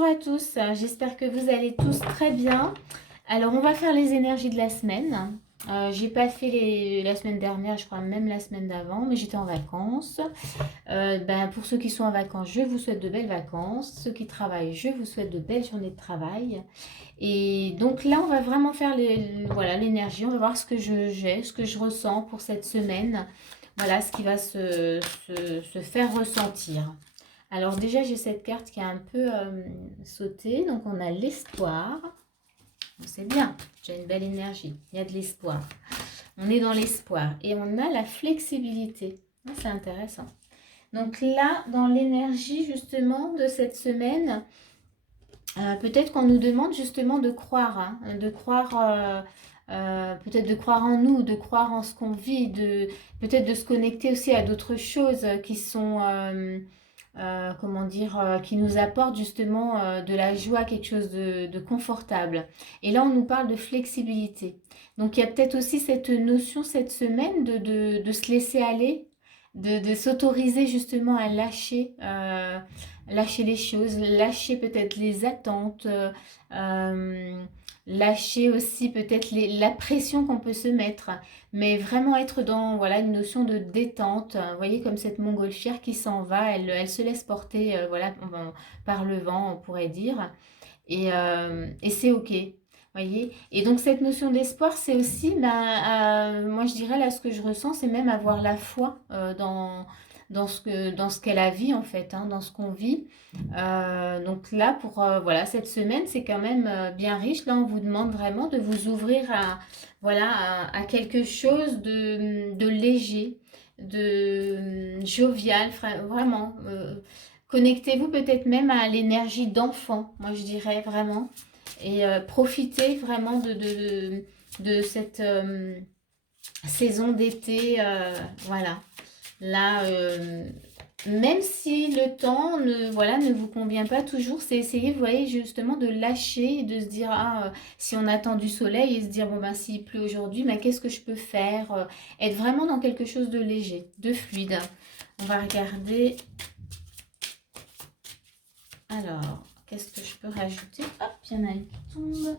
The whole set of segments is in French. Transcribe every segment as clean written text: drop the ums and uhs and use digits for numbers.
Bonjour à tous, j'espère que vous allez tous très bien. Alors on va faire les énergies de la semaine. J'ai pas fait la semaine dernière, je crois même la semaine d'avant, mais j'étais en vacances. Pour ceux qui sont en vacances, je vous souhaite de belles vacances. Ceux qui travaillent, je vous souhaite de belles journées de travail. Et donc là, on va vraiment faire voilà, l'énergie. On va voir ce que j'ai, ce que je ressens pour cette semaine. Voilà ce qui va se faire ressentir. Alors déjà, j'ai cette carte qui a un peu sauté. Donc on a l'espoir. C'est bien, j'ai une belle énergie. Il y a de l'espoir. On est dans l'espoir. Et on a la flexibilité. C'est intéressant. Donc là, dans l'énergie justement de cette semaine, peut-être qu'on nous demande justement de croire. De croire... peut-être de croire en nous, de croire en ce qu'on vit, peut-être de se connecter aussi à d'autres choses qui sont... comment dire, qui nous apporte justement de la joie, quelque chose de confortable. Et là, on nous parle de flexibilité. Donc, il y a peut-être aussi cette notion cette semaine de se laisser aller, de s'autoriser justement à lâcher les choses, lâcher peut-être les attentes, lâcher aussi peut-être la pression qu'on peut se mettre, mais vraiment être dans voilà, une notion de détente. Vous voyez comme cette montgolfière qui s'en va, elle se laisse porter voilà, par le vent, on pourrait dire, et c'est ok. Voyez. Et donc cette notion d'espoir, c'est aussi, moi je dirais là ce que je ressens, c'est même avoir la foi dans ce qu'est la vie en fait, dans ce qu'on vit. Donc là, pour voilà, cette semaine, c'est quand même bien riche. Là, on vous demande vraiment de vous ouvrir voilà, à quelque chose de léger, de jovial, vraiment. Connectez-vous peut-être même à l'énergie d'enfant, moi je dirais vraiment. Et profitez vraiment de cette saison d'été. Voilà. Là, même si le temps voilà, ne vous convient pas toujours, c'est essayer, vous voyez, justement de lâcher et de se dire, si on attend du soleil et se dire, bon, ben, s'il pleut aujourd'hui, ben, qu'est-ce que je peux faire être vraiment dans quelque chose de léger, de fluide. On va regarder. Alors, qu'est-ce que je peux rajouter? Hop, il y en a une qui tombe.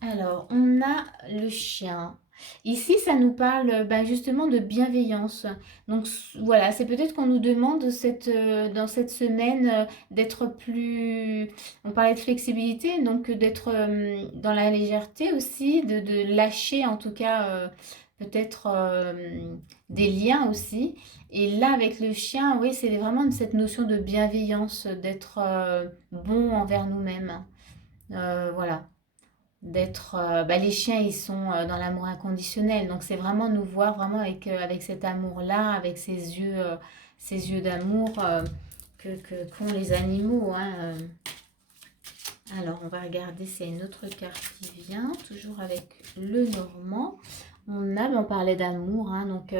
Alors, on a le chien. Ici, ça nous parle justement de bienveillance. Donc voilà, c'est peut-être qu'on nous demande dans cette semaine d'être plus... On parlait de flexibilité, donc d'être dans la légèreté aussi, de lâcher en tout cas peut-être des liens aussi. Et là, avec le chien, oui, c'est vraiment cette notion de bienveillance, d'être bon envers nous-mêmes. Voilà d'être les chiens ils sont dans l'amour inconditionnel donc c'est vraiment nous voir vraiment avec cet amour là avec ces yeux d'amour qu'ont les animaux Alors on va regarder s'il y a une autre carte qui vient toujours avec le normand. On parlait d'amour, donc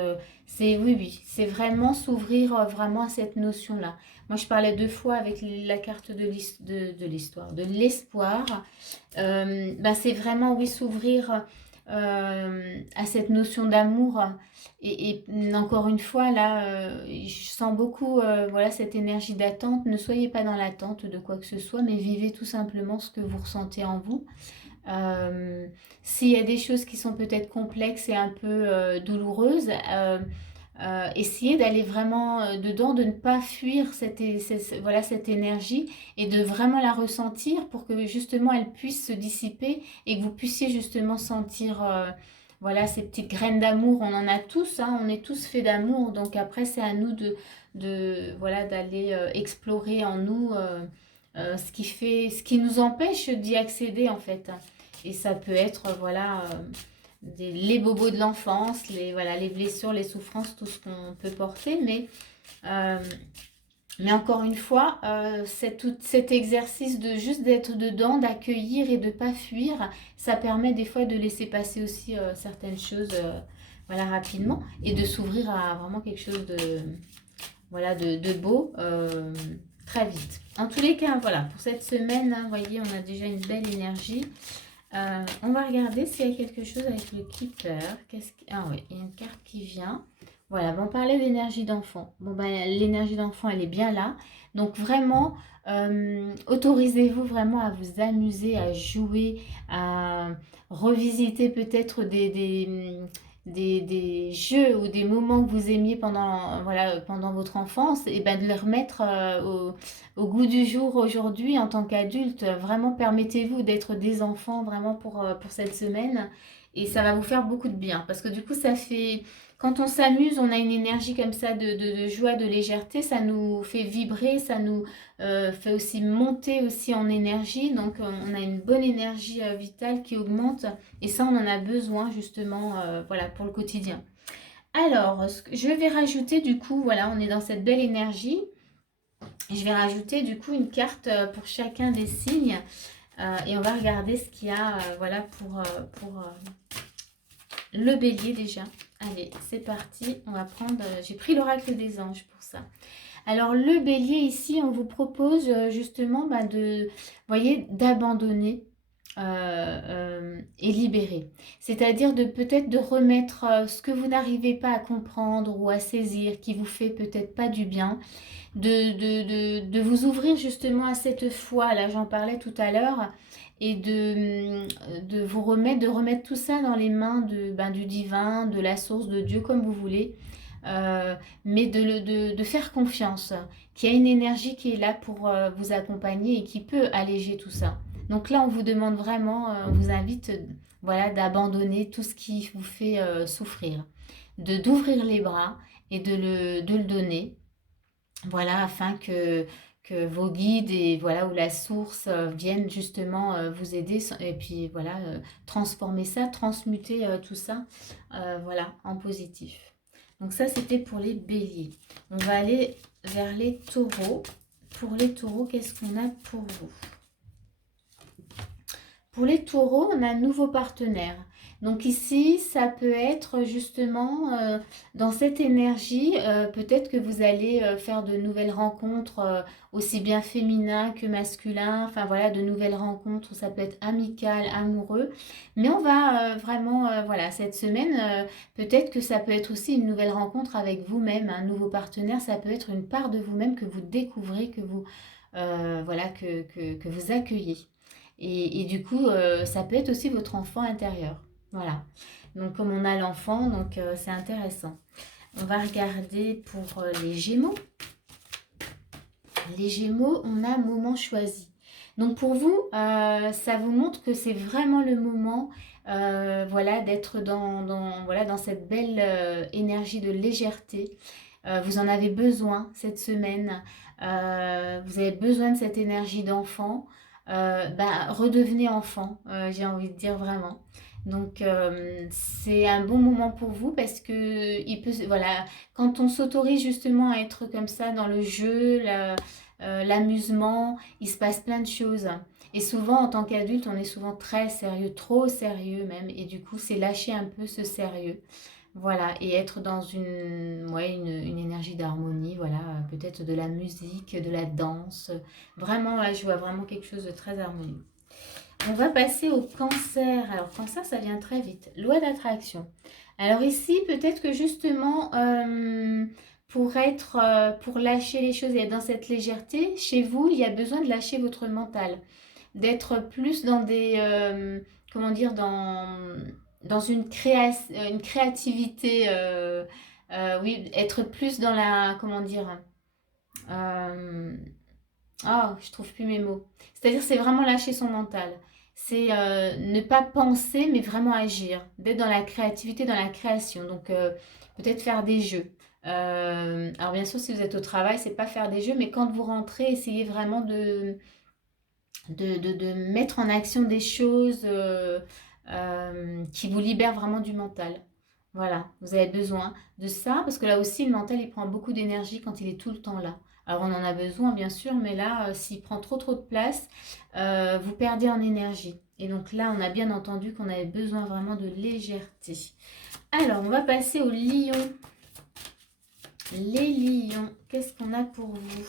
c'est oui, c'est vraiment s'ouvrir vraiment à cette notion-là. Moi, je parlais deux fois avec la carte de l'histoire, de l'espoir. C'est vraiment, oui, s'ouvrir à cette notion d'amour. Et encore une fois, là, je sens beaucoup voilà, cette énergie d'attente. Ne soyez pas dans l'attente de quoi que ce soit, mais vivez tout simplement ce que vous ressentez en vous. S'il y a des choses qui sont peut-être complexes et un peu douloureuses, essayez d'aller vraiment dedans, de ne pas fuir voilà, cette énergie et de vraiment la ressentir pour que justement elle puisse se dissiper et que vous puissiez justement sentir voilà, ces petites graines d'amour. On en a tous, on est tous faits d'amour, donc après c'est à nous voilà, d'aller explorer en nous ce qui nous empêche d'y accéder en fait. Et ça peut être, voilà, les bobos de l'enfance, voilà, les blessures, les souffrances, tout ce qu'on peut porter. Mais encore une fois, cet exercice de juste d'être dedans, d'accueillir et de ne pas fuir, ça permet des fois de laisser passer aussi certaines choses voilà, rapidement et de s'ouvrir à vraiment quelque chose voilà, de beau très vite. En tous les cas, voilà, pour cette semaine, vous voyez, on a déjà une belle énergie. On va regarder s'il y a quelque chose avec le keeper. Ah oui, il y a une carte qui vient. Voilà, on parlait d'énergie d'enfant. L'énergie d'enfant, elle est bien là. Donc vraiment, autorisez-vous vraiment à vous amuser, à jouer, à revisiter peut-être des jeux ou des moments que vous aimiez pendant, voilà, pendant votre enfance, et ben de les remettre au goût du jour aujourd'hui en tant qu'adulte. Vraiment, permettez-vous d'être des enfants vraiment pour cette semaine et ça va vous faire beaucoup de bien parce que du coup, ça fait... Quand on s'amuse, on a une énergie comme ça de joie, de légèreté, ça nous fait vibrer, ça nous fait aussi monter aussi en énergie. Donc on a une bonne énergie vitale qui augmente et ça on en a besoin justement voilà, pour le quotidien. Alors, je vais rajouter du coup, voilà, on est dans cette belle énergie. Je vais rajouter du coup une carte pour chacun des signes et on va regarder ce qu'il y a voilà, pour le bélier déjà. Allez, c'est parti. On va prendre... j'ai pris l'oracle des anges pour ça. Alors, le bélier, ici, on vous propose justement de, voyez, d'abandonner et libérer. C'est-à-dire de peut-être de remettre ce que vous n'arrivez pas à comprendre ou à saisir, qui vous fait peut-être pas du bien, de vous ouvrir justement à cette foi, là j'en parlais tout à l'heure, et de vous remettre, de remettre tout ça dans les mains du divin, de la source de Dieu, comme vous voulez, mais de faire confiance, qu'il y a une énergie qui est là pour vous accompagner et qui peut alléger tout ça. Donc là, on vous demande vraiment, on vous invite voilà, d'abandonner tout ce qui vous fait souffrir, d'ouvrir les bras et de le donner. Voilà, afin que vos guides et voilà, ou la source viennent justement vous aider et puis voilà, transformer ça, transmuter tout ça voilà, en positif. Donc ça, c'était pour les béliers. On va aller vers les taureaux. Pour les taureaux, qu'est-ce qu'on a pour vous? Pour les taureaux, on a un nouveau partenaire. Donc ici, ça peut être justement dans cette énergie, peut-être que vous allez faire de nouvelles rencontres, aussi bien féminins que masculins, enfin voilà, de nouvelles rencontres, ça peut être amical, amoureux. Mais on va vraiment, voilà, cette semaine, peut-être que ça peut être aussi une nouvelle rencontre avec vous-même, un nouveau partenaire, ça peut être une part de vous-même que vous découvrez, que vous, voilà, que vous accueillez. Et du coup, ça peut être aussi votre enfant intérieur. Voilà. Donc, comme on a l'enfant, donc c'est intéressant. On va regarder pour les Gémeaux. Les Gémeaux, on a moment choisi. Donc, pour vous, ça vous montre que c'est vraiment le moment voilà, d'être voilà, dans cette belle énergie de légèreté. Vous en avez besoin cette semaine. Vous avez besoin de cette énergie d'enfant. Redevenez enfant, j'ai envie de dire vraiment. Donc c'est un bon moment pour vous parce que voilà, quand on s'autorise justement à être comme ça dans le jeu, l'amusement, il se passe plein de choses. Et souvent en tant qu'adulte, on est souvent très sérieux, trop sérieux même, et du coup c'est lâcher un peu ce sérieux. Voilà, et être dans ouais, une énergie d'harmonie, voilà, peut-être de la musique, de la danse. Vraiment, là, je vois vraiment quelque chose de très harmonieux. On va passer au cancer. Alors, cancer, ça vient très vite. Loi d'attraction. Alors ici, peut-être que justement, pour lâcher les choses et être dans cette légèreté, chez vous, il y a besoin de lâcher votre mental. D'être plus dans comment dire, dans une créativité, oui, être plus dans la, comment dire, euh, oh, je trouve plus mes mots. C'est-à-dire, c'est vraiment lâcher son mental. C'est ne pas penser, mais vraiment agir. D'être dans la créativité, dans la création. Donc, peut-être faire des jeux. Alors, bien sûr, si vous êtes au travail, c'est pas faire des jeux, mais quand vous rentrez, essayez vraiment de mettre en action des choses qui vous libèrent vraiment du mental. Voilà, vous avez besoin de ça, parce que là aussi, le mental, il prend beaucoup d'énergie quand il est tout le temps là. Alors, on en a besoin, bien sûr, mais là, s'il prend trop de place, vous perdez en énergie. Et donc là, on a bien entendu qu'on avait besoin vraiment de légèreté. Alors, on va passer aux lions. Les lions, qu'est-ce qu'on a pour vous?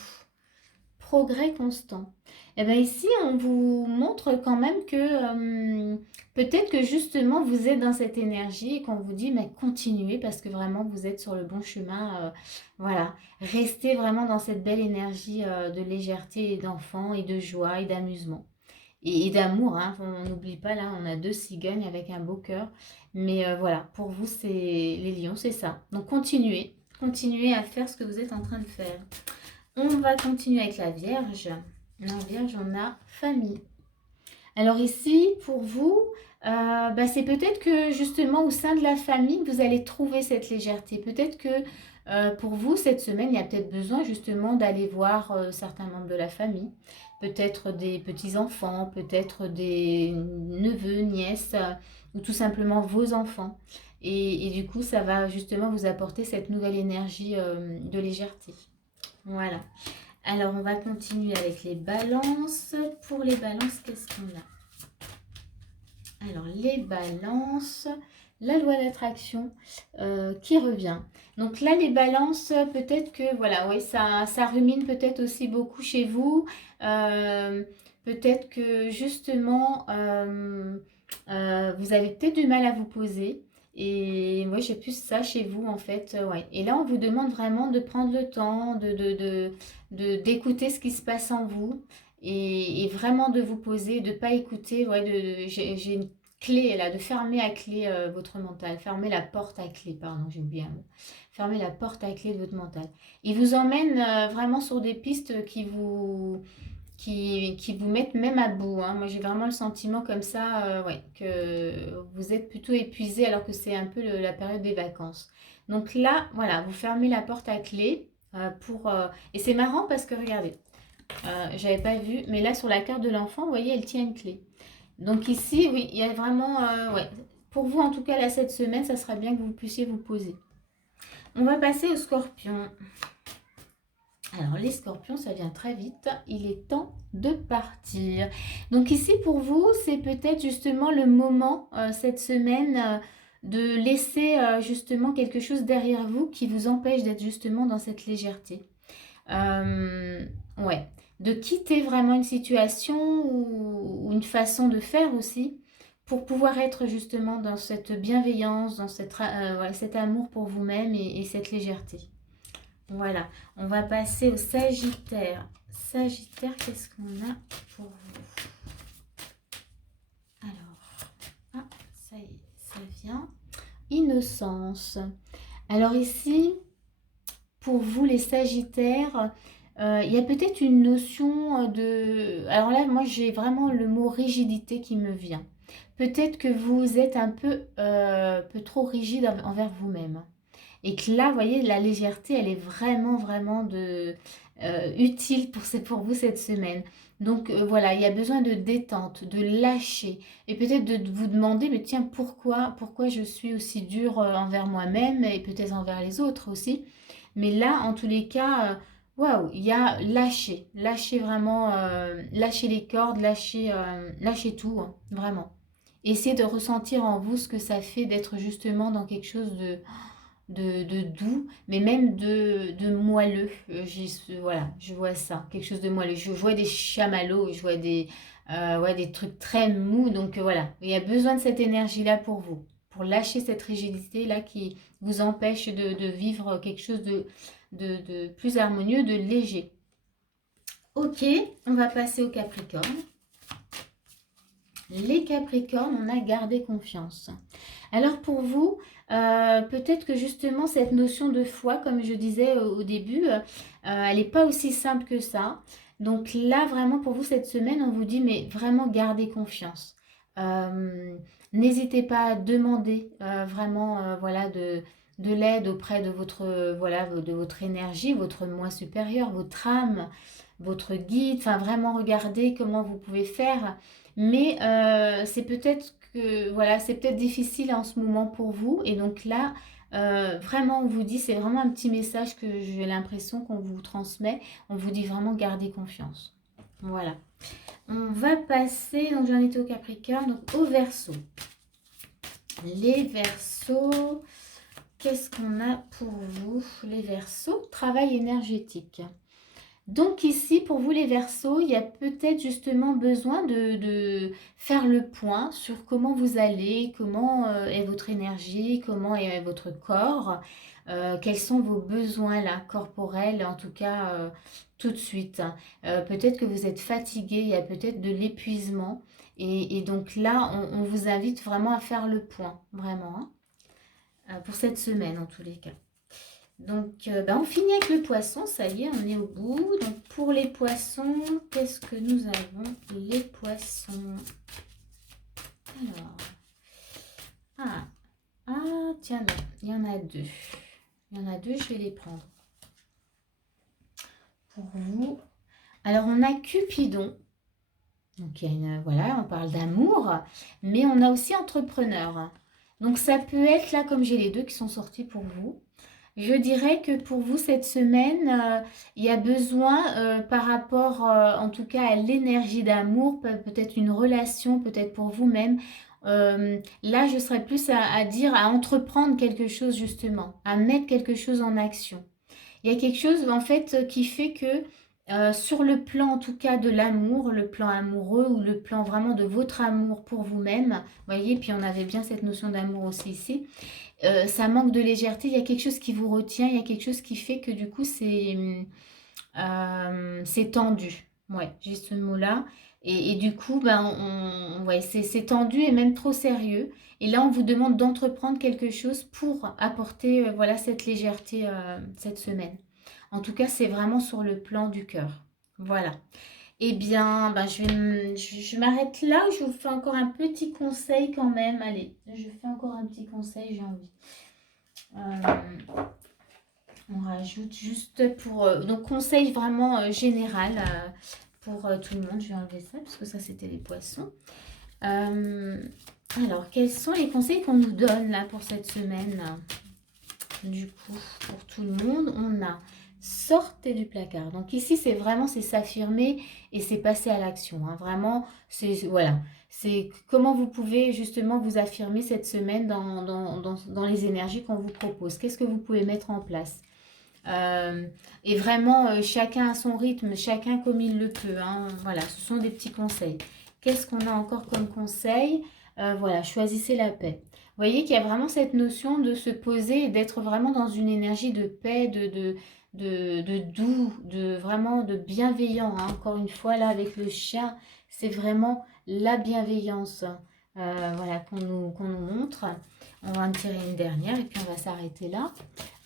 progrès constant. Et bien ici, on vous montre quand même que peut-être que justement vous êtes dans cette énergie et qu'on vous dit mais continuez parce que vraiment vous êtes sur le bon chemin. Voilà, restez vraiment dans cette belle énergie de légèreté et d'enfant et de joie et d'amusement. Et d'amour, hein. On n'oublie pas, là, on a 2 cigognes avec un beau cœur. Mais voilà, pour vous, c'est les lions, c'est ça. Donc continuez, continuez à faire ce que vous êtes en train de faire. On va continuer avec la Vierge. La Vierge, on a famille. Alors ici, pour vous, c'est peut-être que justement au sein de la famille, vous allez trouver cette légèreté. Peut-être que pour vous, cette semaine, il y a peut-être besoin justement d'aller voir certains membres de la famille. Peut-être des petits-enfants, peut-être des neveux, nièces, ou tout simplement vos enfants. Et du coup, ça va justement vous apporter cette nouvelle énergie de légèreté. Voilà. Alors, on va continuer avec les balances. Pour les balances, qu'est-ce qu'on a? Alors, les balances, la loi d'attraction qui revient. Donc là, les balances, peut-être que, voilà, oui, ça rumine peut-être aussi beaucoup chez vous. Peut-être que, justement, vous avez peut-être du mal à vous poser. Et moi, j'ai plus ça chez vous, en fait. Ouais. Et là, on vous demande vraiment de prendre le temps, d'écouter ce qui se passe en vous et vraiment de vous poser, de ne pas écouter. Ouais, j'ai une clé là, de fermer à clé votre mental. Fermer la porte à clé, pardon, j'ai oublié un mot. Fermer la porte à clé de votre mental. Il vous emmène vraiment sur des pistes qui vous mettent même à bout. Hein. Moi, j'ai vraiment le sentiment comme ça, ouais, que vous êtes plutôt épuisé alors que c'est un peu la période des vacances. Donc là, voilà, vous fermez la porte à clé et c'est marrant parce que regardez, j'avais pas vu, mais là sur la carte de l'enfant, vous voyez, elle tient une clé. Donc ici, oui, il y a vraiment, ouais, pour vous en tout cas là cette semaine, ça sera bien que vous puissiez vous poser. On va passer aux scorpions. Alors les scorpions, ça vient très vite, il est temps de partir. Donc ici pour vous, c'est peut-être justement le moment cette semaine de laisser justement quelque chose derrière vous qui vous empêche d'être justement dans cette légèreté. Ouais, de quitter vraiment une situation ou une façon de faire aussi pour pouvoir être justement dans cette bienveillance, dans ouais, cet amour pour vous-même et cette légèreté. Voilà, on va passer au Sagittaire. Sagittaire, qu'est-ce qu'on a pour vous? Alors, ça y est, ça vient. Innocence. Alors ici, pour vous les Sagittaires, il y a peut-être une notion de... Alors là, moi, j'ai vraiment le mot rigidité qui me vient. Peut-être que vous êtes un peu trop rigide envers vous-même. Et que là, vous voyez, la légèreté, elle est vraiment, vraiment utile pour vous cette semaine. Donc voilà, il y a besoin de détente, de lâcher. Et peut-être de vous demander, mais tiens, pourquoi je suis aussi dure envers moi-même et peut-être envers les autres aussi. Mais là, en tous les cas, waouh, il y a lâcher vraiment, lâcher les cordes, lâcher tout, hein, vraiment. Essayez de ressentir en vous ce que ça fait d'être justement dans quelque chose de doux, mais même de moelleux. Voilà, je vois ça, quelque chose de moelleux. Je vois des chamallows, je vois ouais, des trucs très mous. Donc voilà, il y a besoin de cette énergie-là pour lâcher cette rigidité-là qui vous empêche de vivre quelque chose de plus harmonieux, de léger. Ok, on va passer au Capricorne. Les Capricornes, on a gardé confiance. Alors pour vous, peut-être que justement cette notion de foi, comme je disais au début, elle n'est pas aussi simple que ça. Donc là, vraiment pour vous, cette semaine, on vous dit, mais vraiment gardez confiance. N'hésitez pas à demander vraiment voilà, de l'aide auprès de voilà, de votre énergie, votre moi supérieur, votre âme, votre guide. Enfin, vraiment regardez comment vous pouvez faire. Mais c'est peut-être que voilà, c'est peut-être difficile en ce moment pour vous. Et donc là, vraiment, on vous dit, c'est vraiment un petit message que j'ai l'impression qu'on vous transmet. On vous dit vraiment gardez confiance. Voilà. On va passer, donc j'en étais au Capricorne, donc au Verseau. Les Verseaux, qu'est-ce qu'on a pour vous? Les Verseaux, travail énergétique. Donc ici, pour vous les Verseaux, il y a peut-être justement besoin de faire le point sur comment vous allez, comment est votre énergie, comment est votre corps, quels sont vos besoins là, corporels, en tout cas tout de suite. Peut-être que vous êtes fatigué, il y a peut-être de l'épuisement. Et donc là, on vous invite vraiment à faire le point, vraiment, hein, pour cette semaine en tous les cas. Donc, on finit avec le poisson, ça y est, on est au bout. Donc, pour les poissons, qu'est-ce que nous avons? Les poissons. Alors, tiens, non, il y en a deux. Il y en a deux, je vais les prendre. Pour vous. Alors, on a Cupidon. Donc, voilà, on parle d'amour, mais on a aussi entrepreneur. Donc, ça peut être là, comme j'ai les deux qui sont sortis pour vous. Je dirais que pour vous, cette semaine, il y a besoin, par rapport, en tout cas, à l'énergie d'amour, peut-être une relation, peut-être pour vous-même. Là, je serais plus à dire, à entreprendre quelque chose, justement, à mettre quelque chose en action. Il y a quelque chose, en fait, qui fait que, sur le plan, en tout cas, de l'amour, le plan amoureux ou le plan vraiment de votre amour pour vous-même, vous voyez, puis on avait bien cette notion d'amour aussi ici. Ça manque de légèreté, il y a quelque chose qui vous retient, il y a quelque chose qui fait que du coup c'est tendu. Ouais, j'ai ce mot-là. Et du coup, ouais, c'est tendu et même trop sérieux. Et là, on vous demande d'entreprendre quelque chose pour apporter voilà, cette légèreté cette semaine. En tout cas, c'est vraiment sur le plan du cœur. Voilà. Eh bien, je m'arrête là. Je vous fais encore un petit conseil quand même. Allez, je fais encore un petit conseil, j'ai envie. On rajoute juste pour... donc, conseil vraiment général pour tout le monde. Je vais enlever ça parce que ça, c'était les poissons. Alors, quels sont les conseils qu'on nous donne là pour cette semaine? Du coup, pour tout le monde, on a sortez du placard. Donc ici, c'est vraiment c'est s'affirmer et c'est passer à l'action. Hein. Vraiment, c'est voilà, c'est comment vous pouvez justement vous affirmer cette semaine dans les énergies qu'on vous propose. Qu'est-ce que vous pouvez mettre en place? Et vraiment, chacun à son rythme, chacun comme il le peut. Hein. Voilà, ce sont des petits conseils. Qu'est-ce qu'on a encore comme conseil? Voilà, choisissez la paix. Vous voyez qu'il y a vraiment cette notion de se poser et d'être vraiment dans une énergie de paix, de doux, de vraiment de bienveillant. Hein. Encore une fois, là, avec le chien, c'est vraiment la bienveillance voilà, qu'on nous montre. On va en tirer une dernière et puis on va s'arrêter là.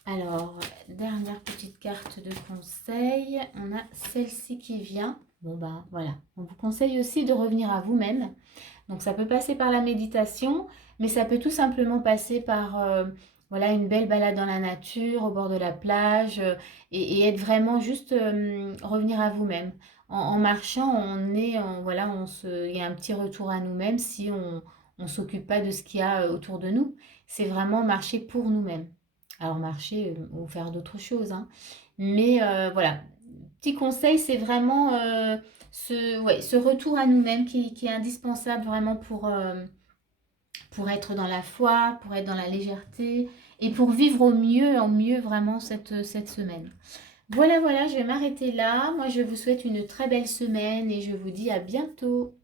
Alors, dernière petite carte de conseil. On a celle-ci qui vient. Bon, voilà. On vous conseille aussi de revenir à vous-même. Donc, ça peut passer par la méditation, mais ça peut tout simplement passer par voilà, une belle balade dans la nature, au bord de la plage, et être vraiment juste revenir à vous-même. En marchant, voilà, il y a un petit retour à nous-mêmes si on ne s'occupe pas de ce qu'il y a autour de nous. C'est vraiment marcher pour nous-mêmes. Alors marcher ou faire d'autres choses. Hein. Mais voilà, petit conseil, c'est vraiment ce retour à nous-mêmes qui est indispensable vraiment pour être dans la foi, pour être dans la légèreté et pour vivre au mieux vraiment cette semaine. Voilà, je vais m'arrêter là. Moi, je vous souhaite une très belle semaine et je vous dis à bientôt.